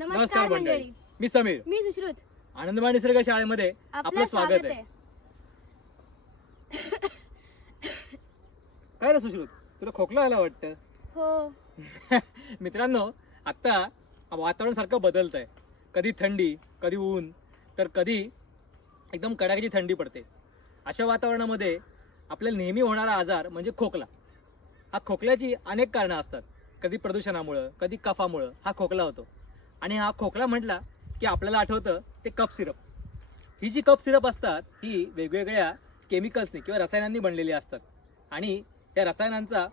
नमस्कार मंडळी. मी समीर. मी सुश्रुत. आनंदमाय निसर्ग शाळेमध्ये आपलं स्वागत आहे. काय रे सुश्रुत? तुला खोकला आला वाटतं? हो. मित्रांनो आत्ता वातावरण सारखं बदलत आहे कधी थंडी कधी ऊन तर कधी एकदम कडाक्याची थंडी पडते. अशा वातावरणामध्ये आपल्याला नेहमी होणारा आजार म्हणजे खोकला. हा खोकल्याची अनेक कारणं असतात. कधी प्रदूषणामुळं कधी कफामुळं हा खोकला होतो. आणि हा खोकला म्हटला की आपल्याला आठवतं ते कप सिरप. ही जी कप सिरप असतात ही वेगवेगळ्या केमिकल्सनी किंवा रसायनांनी बनलेली असतात. आणि त्या रसायनांचा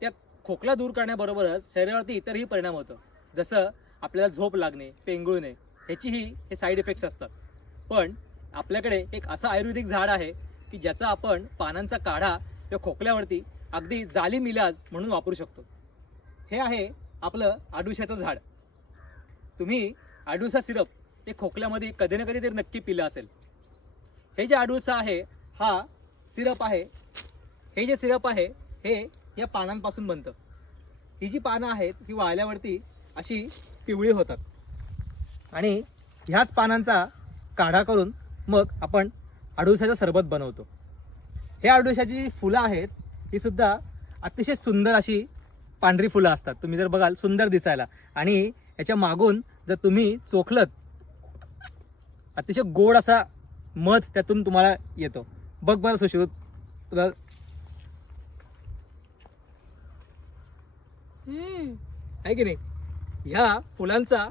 त्या खोकला दूर करण्याबरोबरच शरीरावरती इतरही परिणाम होतो. जसं आपल्याला झोप लागणे पेंगुळणे ह्याचीही हे साईड इफेक्ट्स असतात. पण आपल्याकडे एक असं आयुर्वेदिक झाड आहे की ज्याचा आपण पानांचा काढा त्या खोकल्यावरती अगदी जालिम इलाज म्हणून वापरू शकतो. हे आहे आपलं आडुशाचं झाड. तुम्ही आडुसा सिरप हे खोकल्यामध्ये कधी ना कधी तरी नक्की पिलं असेल. हे जे आडुसा आहे हा सिरप आहे. हे जे सिरप आहे हे या पानांपासून बनतं. ही जी पानं आहेत ही वाळल्यावरती अशी पिवळी होतात. आणि ह्याच पानांचा काढा करून मग आपण आडुसाचं सरबत बनवतो. हे आडुशाची जी फुलं आहेत ही सुद्धा अतिशय सुंदर अशी पांढरी फुलं असतात. तुम्ही जर बघाल सुंदर दिसायला. आणि याच्या मागून जर तुम्ही चोखलत अतिशय गोड असा मध त्यातून तुम्हाला येतो. बघ बरं सुश्रुत तुला आहे की नाही? ह्या फुलांचा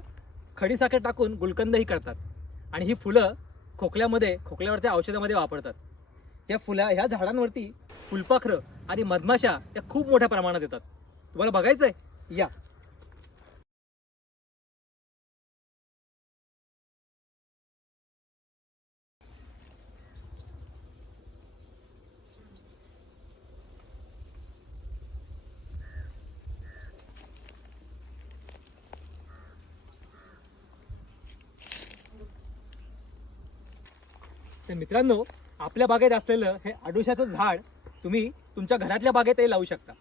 खडीसाखर टाकून गुलकंदही करतात. आणि ही फुलं खोकल्यामध्ये खोकल्यावरच्या औषधामध्ये वापरतात. या फुला ह्या झाडांवरती फुलपाखरं आणि मधमाशा या खूप मोठ्या प्रमाणात येतात. तुम्हाला बघायचं आहे या. तर मित्रांनो आपल्या बागेत असलेलं हे अडुशाचं झाड तुम्ही तुमच्या घरातल्या बागेतही लावू शकता.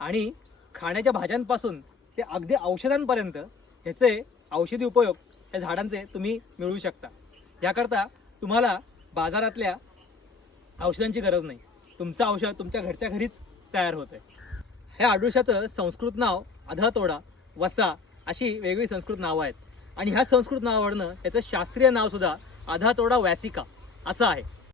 आणि खाण्याच्या भाज्यांपासून ते अगदी औषधांपर्यंत ह्याचे औषधी उपयोग या झाडांचे तुम्ही मिळवू शकता. याकरता तुम्हाला बाजारातल्या औषधांची गरज नाही. तुमचं औषध तुमच्या घरच्या घरीच तयार होतं ह्या आडुशाचं संस्कृत नाव अधातोडा वसा अशी वेगळी संस्कृत नावं आहेत. आणि ह्या संस्कृत नावावरनं याचं शास्त्रीय नावसुद्धा अधातोडा वॅसिका असं आहे.